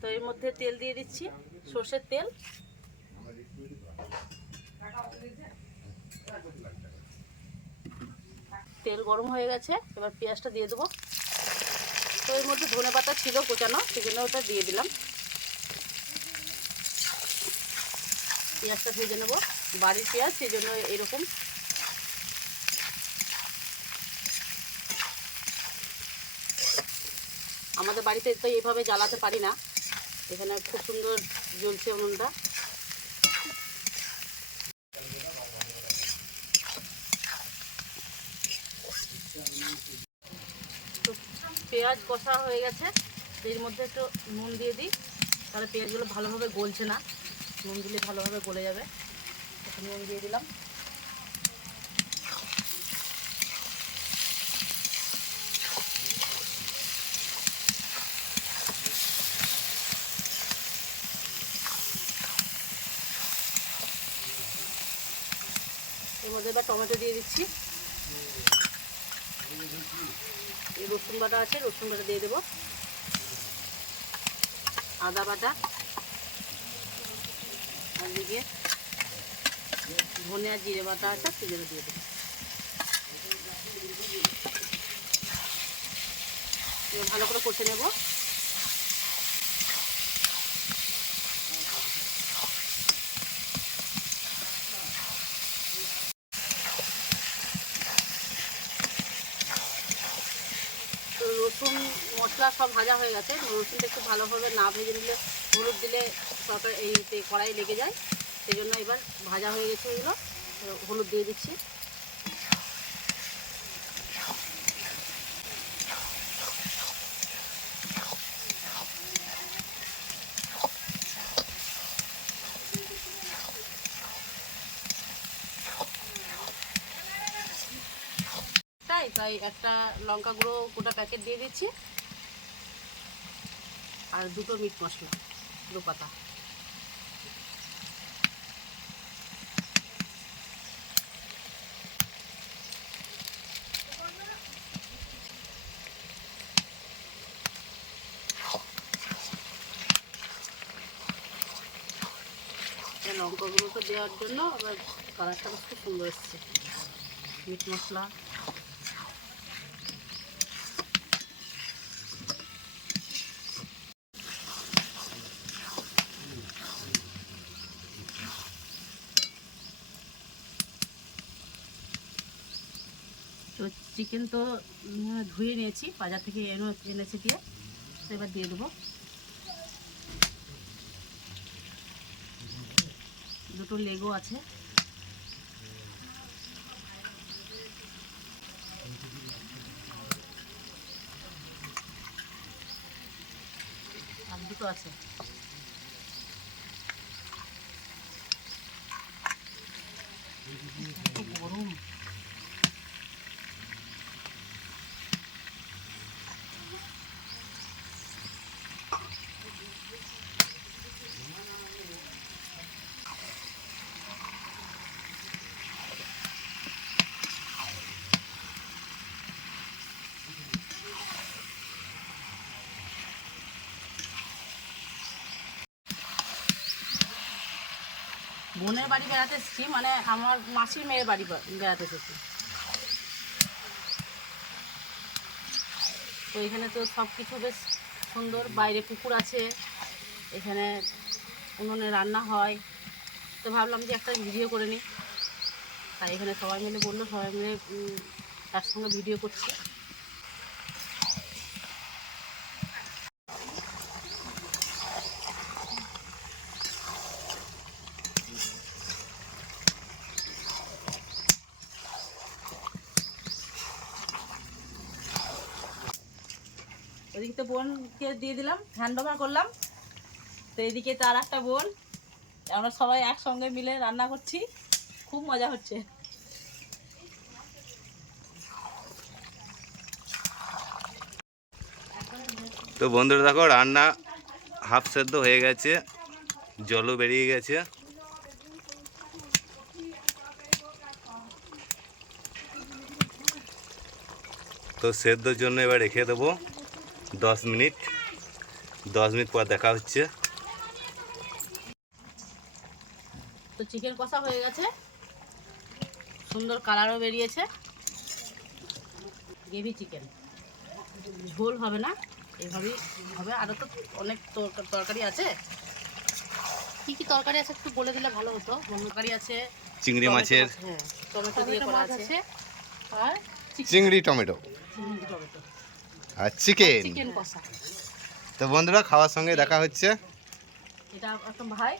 তো এর মধ্যে তেল দিয়ে দিচ্ছি, সর্ষের তেল। তেল গরম হয়ে গেছে, এবার পেঁয়াজটা দিয়ে দেবো। তো এর মধ্যে ধনে পাতা ছিল কোচানো সেই জন্য ওটা দিয়ে দিলাম। পেঁয়াজটা ভেজে নেব, বাড়ির পেঁয়াজ সেই জন্য এরকম। আমাদের বাড়িতে তো এইভাবে জ্বালাতে পারি না। এখানে খুব সুন্দর জ্বলছে উনুনটা পেঁয়াজ কষা হয়ে গেছে। এর মধ্যে একটু নুন দিয়ে দিই, তাহলে পেঁয়াজগুলো ভালোভাবে গলছে না। নুন দিলে ভালোভাবে গলে যাবে। নুন দিয়ে দিলাম। এর মধ্যে এবার টমেটো দিয়ে দিচ্ছি। এই রসুন বাটা আছে, রসুন বাটা দিয়ে দেবো। আদা বাটা, আর দিকে ধনে আর জিরে বাটা আছে সেগুলো দিয়ে দেবো। ভালো করে কষে নেব। মশলা সব ভাজা হয়ে গেছে। রসুনটা একটু ভালোভাবে না ভেজে নিলে হলুদ দিলে তরকারি এই কড়াই লেগে যায়। সেই জন্য এবার ভাজা হয়ে গেছে এগুলো। হলুদ দিয়ে দিচ্ছি। তাই তাই একটা লঙ্কা গুঁড়ো গোটা প্যাকেট দিয়ে দিচ্ছি। আর দুটো মিট মশলা দু পাতা। এই লঙ্কা গুঁড়োটা দেওয়ার জন্য আবার কালারটা খুব সুন্দর এসছে। মিট মশলা। তো চিকেন তো ধুয়ে নিয়েছি, বাজার থেকে এনে, এনেছি দিয়ে। তো এবার দিয়ে দেবো। দুটো লেগো আছে। আর দুটো আছে। বোনের বাড়ি বেড়াতে এসেছি মানে আমার মাসির মেয়ের বাড়ি বেড়াতে এসেছি। তো এখানে তো সব কিছু বেশ সুন্দর, বাইরে পুকুর আছে, এখানে উনুনে রান্না হয়। তো ভাবলাম যে একটা ভিডিও করে নিই। তাই এখানে সবাই মিলে বলল, সবাই মিলে তার সঙ্গে ভিডিও করছি। ওদিকে তো বোনকে দিয়ে দিলাম হ্যান্ড ওভার করলাম। তো এদিকে তার একটা বোন, আমরা সবাই একসঙ্গে মিলে রান্না করছি, খুব মজা হচ্ছে। তো বন্ধুরা দেখো, রান্না হাফ সেদ্ধ হয়ে গেছে, জলও বেরিয়ে গেছে। তো সেদ্ধর জন্য এবার রেখে দেবো। দশ মিনিট। দশ মিনিট পর দেখা হচ্ছে। তো চিকেন কষা হয়ে গেছে। সুন্দর কালারও বেরিয়েছে। Gravy chicken. ঝোল হবে না এইভাবেই হবে। আরও তো অনেক তরকা- তরকারি আছে। কি কি তরকারি আছে একটু বলে দিলে ভালো হতো। তরকারি আছে চিংড়ি মাছের। হ্যাঁ টমেটো দিয়ে করা আছে। আর চিংড়ি টমেটো। চিংড়ি টমেটো। আর চিকেন চিকেন কষা। তো বন্ধুরা খাওয়ার সঙ্গে দেখা হচ্ছে। এটা ভাই?